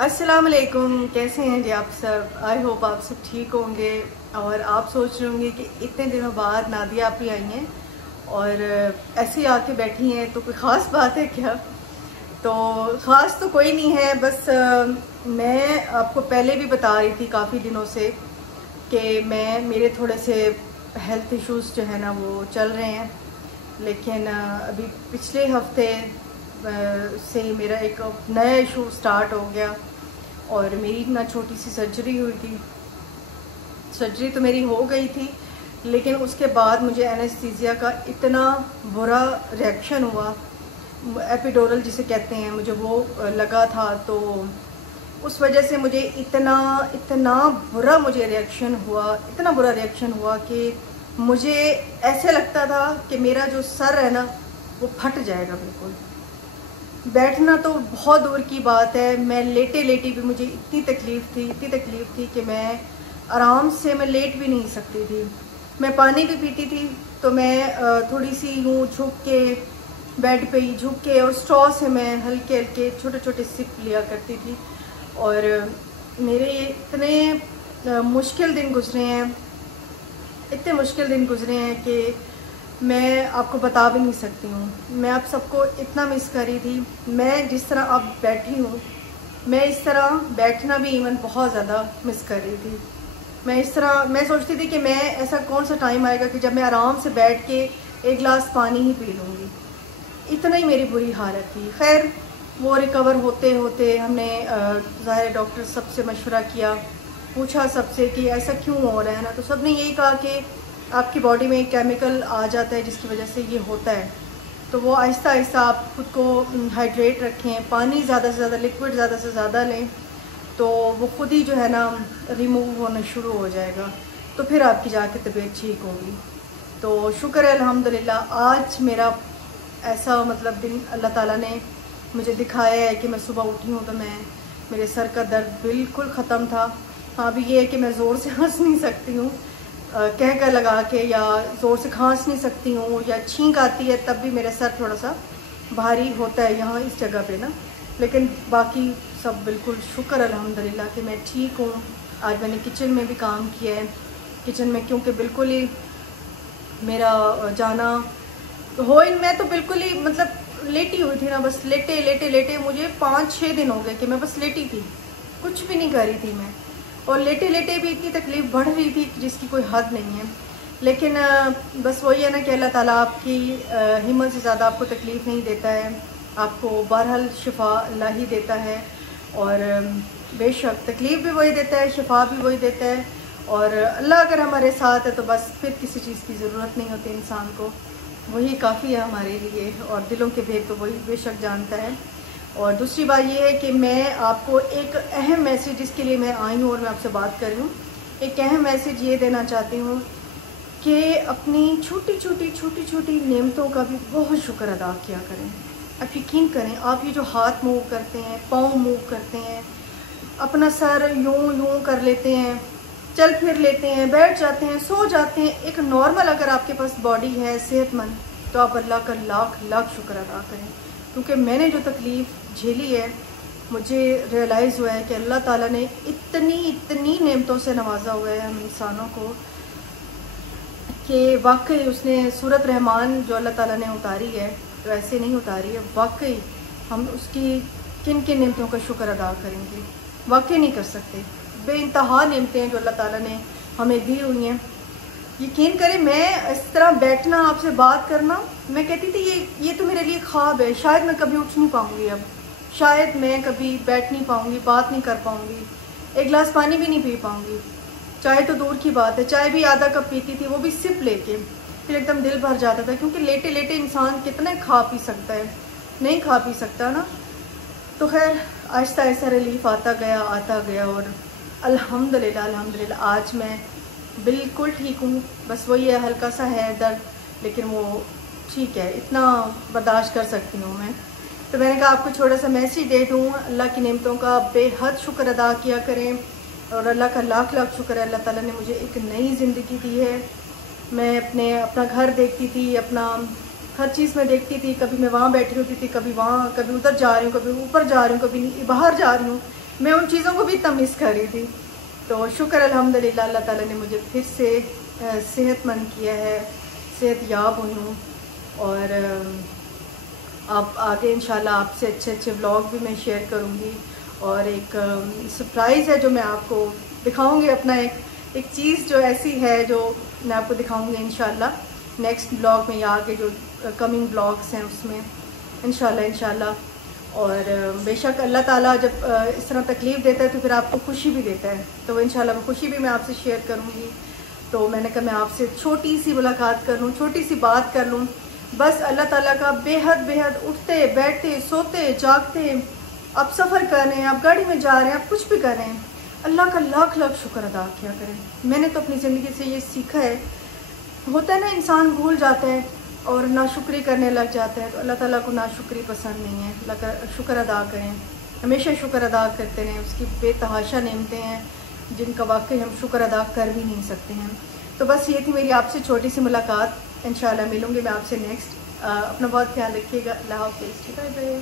अस्सलाम वालेकुम, कैसे हैं जी आप सब। आई होप आप सब ठीक होंगे। और आप सोच रहे होंगे कि इतने दिनों बाद नादिया आप ही आई हैं और ऐसे ही आके बैठी हैं, तो कोई ख़ास बात है क्या? तो ख़ास तो कोई नहीं है, बस मैं आपको पहले भी बता रही थी काफ़ी दिनों से कि मेरे थोड़े से हेल्थ इश्यूज़ जो है ना वो चल रहे हैं। लेकिन अभी पिछले हफ्ते से ही मेरा एक नया इशू स्टार्ट हो गया और मेरी ना छोटी सी सर्जरी हुई थी। सर्जरी तो मेरी हो गई थी, लेकिन उसके बाद मुझे एनेस्थीसिया का इतना बुरा रिएक्शन हुआ, एपिडोरल जिसे कहते हैं, मुझे वो लगा था। तो उस वजह से मुझे इतना बुरा मुझे रिएक्शन हुआ, इतना बुरा रिएक्शन हुआ कि मुझे ऐसे लगता था कि मेरा जो सर है ना वो फट जाएगा बिल्कुल। बैठना तो बहुत दूर की बात है, मैं लेटे लेटी भी मुझे इतनी तकलीफ़ थी कि मैं आराम से मैं लेट भी नहीं सकती थी। मैं पानी भी पीती थी तो मैं थोड़ी सी यूँ झुक के बेड पे ही झुक के और स्ट्रॉ से मैं हल्के हल्के छोटे छोटे सिप लिया करती थी। और मेरे इतने मुश्किल दिन गुजरे हैं, इतने मुश्किल दिन गुजरे हैं कि मैं आपको बता भी नहीं सकती हूँ। मैं आप सबको इतना मिस कर रही थी। मैं जिस तरह अब बैठी हूँ, मैं इस तरह बैठना भी इवन बहुत ज़्यादा मिस कर रही थी। मैं सोचती थी कि मैं ऐसा कौन सा टाइम आएगा कि जब मैं आराम से बैठ के एक गिलास पानी ही पी लूँगी। इतना ही मेरी बुरी हालत थी। खैर वो रिकवर होते होते हमने ज़ाहिर डॉक्टर सबसे मशवरा किया, पूछा सबसे कि ऐसा क्यों हो रहा है ना, तो सब ने यही कहा कि आपकी बॉडी में एक केमिकल आ जाता है जिसकी वजह से ये होता है। तो वो आहिस्ता आहिस्ता आप खुद को हाइड्रेट रखें, पानी ज़्यादा से ज़्यादा, लिक्विड ज़्यादा से ज़्यादा लें, तो वो खुद ही जो है ना रिमूव होना शुरू हो जाएगा। तो फिर आपकी जाके तबीयत ठीक होगी। तो शुक्र है अल्हम्दुलिल्लाह, आज मेरा ऐसा मतलब दिन अल्लाह ताला ने मुझे दिखाया है कि मैं सुबह उठी हूँ तो मेरे सर का दर्द बिल्कुल ख़त्म था। हाँ, अभी ये है कि मैं ज़ोर से हंस नहीं सकती हूँ, कह कर लगा के, या ज़ोर से खांस नहीं सकती हूँ, या छींक आती है तब भी मेरा सर थोड़ा सा भारी होता है यहाँ इस जगह पे ना। लेकिन बाकी सब बिल्कुल शुक्र अल्हम्दुलिल्लाह कि मैं ठीक हूँ। आज मैंने किचन में भी काम किया है, किचन में, क्योंकि बिल्कुल ही मेरा जाना मैं तो बिल्कुल ही मतलब लेटी हुई थी ना, बस लेटे मुझे 5-6 दिन हो गए कि मैं बस लेटी थी, कुछ भी नहीं कर रही थी मैं। और लेटे लेटे भी इतनी तकलीफ़ बढ़ रही थी जिसकी कोई हद नहीं है। लेकिन बस वही है ना कि अल्लाह ताला आपकी हिम्मत से ज़्यादा आपको तकलीफ़ नहीं देता है, आपको बहरहाल शिफा अल्लाह ही देता है। और बेशक तकलीफ़ भी वही देता है, शिफा भी वही देता है। और अल्लाह अगर हमारे साथ है तो बस फिर किसी चीज़ की ज़रूरत नहीं होती इंसान को, वही काफ़ी है हमारे लिए। और दिलों के भेद तो वही बेशक जानता है। और दूसरी बात यह है कि मैं आपको एक अहम मैसेज, जिसके लिए मैं आई हूँ और मैं आपसे बात कर रही हूँ, एक अहम मैसेज ये देना चाहती हूँ कि अपनी छोटी छोटी नेमतों का भी बहुत शुक्र अदा किया करें। आप यकीन करें, आप ये जो हाथ मूव करते हैं, पाँव मूव करते हैं, अपना सर यूँ कर लेते हैं, चल फिर लेते हैं, बैठ जाते हैं, सो जाते हैं, एक नॉर्मल अगर आपके पास बॉडी है सेहतमंद, तो आप अल्लाह का लाख शुक्र अदा करें। क्योंकि मैंने जो तकलीफ़ झेली है, मुझे रियलाइज़ हुआ है कि अल्लाह ताला ने इतनी नेमतों से नवाजा हुआ है हम इंसानों को कि वाकई उसने सूरत रहमान जो अल्लाह ताला ने उतारी है, तो ऐसे नहीं उतारी है। वाकई हम उसकी किन किन नेमतों का शुक्र अदा करेंगे, वाकई नहीं कर सकते। बेइंतहा नेमतें हैं जो अल्लाह ताला ने हमें दी हुई हैं। यकीन करें, मैं इस तरह बैठना, आपसे बात करना, मैं कहती थी ये तो मेरे लिए ख्वाब है, शायद मैं कभी उठ नहीं पाऊँगी, अब शायद मैं कभी बैठ नहीं पाऊँगी, बात नहीं कर पाऊँगी, एक गिलास पानी भी नहीं पी पाऊँगी। चाय तो दूर की बात है, चाय भी आधा कप पीती थी, वो भी सिप लेके, फिर एकदम दिल भर जाता था। क्योंकि लेटे लेटे इंसान कितना खा पी सकता है, नहीं खा पी सकता ना। तो खैर आहिस्ता आहिस्ता रिलीफ आता गया और अल्हम्दुलिल्लाह आज मैं बिल्कुल ठीक हूँ। बस वही है, हल्का सा है दर्द, लेकिन वो ठीक है, इतना बर्दाश्त कर सकती हूँ मैं। तो मैंने कहा आपको छोटा सा मैसेज दे दूँ, अल्लाह की नेमतों का बेहद शुक्र अदा किया करें। और अल्लाह का लाख शुक्र है, अल्लाह ताला ने मुझे एक नई ज़िंदगी दी है। मैं अपना घर देखती थी, अपना हर चीज़ में देखती थी, कभी मैं वहाँ बैठी होती थी, कभी वहाँ, कभी उधर जा रही हूँ, कभी ऊपर जा रही हूँ, कभी बाहर जा रही हूँ, मैं उन चीज़ों को भी इतना मिस कर रही थी। तो शुक्र अल्हम्दुलिल्लाह, अल्लाह ताला ने मुझे फिर से सेहतमंद किया है, सेहत याब हुई हूँ। और अब आगे इंशाल्लाह आपसे अच्छे अच्छे व्लॉग भी मैं शेयर करूँगी। और एक सरप्राइज़ है जो मैं आपको दिखाऊँगी, अपना एक चीज़ जो ऐसी है जो मैं आपको दिखाऊँगी इंशाल्लाह नेक्स्ट ब्लॉग में या आगे जो कमिंग ब्लॉग्स हैं उसमें इंशाल्लाह। और बेशक अल्लाह ताला जब इस तरह तकलीफ़ देता है तो फिर आपको खुशी भी देता है, तो इंशाल्लाह वो खुशी भी मैं आपसे शेयर करूँगी। तो मैंने कहा मैं आपसे छोटी सी मुलाकात कर लूँ, छोटी सी बात कर लूँ, बस अल्लाह ताला का बेहद उठते बैठते सोते जागते, आप सफ़र कर रहे हैं, आप गाड़ी में जा रहे हैं, आप कुछ भी कर रहे हैं, अल्लाह का लाख लाख शुक्र अदा किया करें। मैंने तो अपनी ज़िंदगी से ये सीखा है। होता है ना, इंसान भूल जाता है और नाशुक्री करने लग जाता है, तो अल्लाह ताला को नाशुक्री पसंद नहीं है। अल्लाह का शुक्र अदा करें, हमेशा शुक्र अदा करते रहें। उसकी बेतहाशा नेमतें हैं जिनका वाकई हम शुक्र अदा कर भी नहीं सकते हैं। तो बस ये थी मेरी आपसे छोटी सी मुलाकात। इंशाल्लाह मिलूँगी मैं आपसे नेक्स्ट। अपना बहुत ख्याल रखिएगा। अल्लाह हाफ़िज़। Bye bye.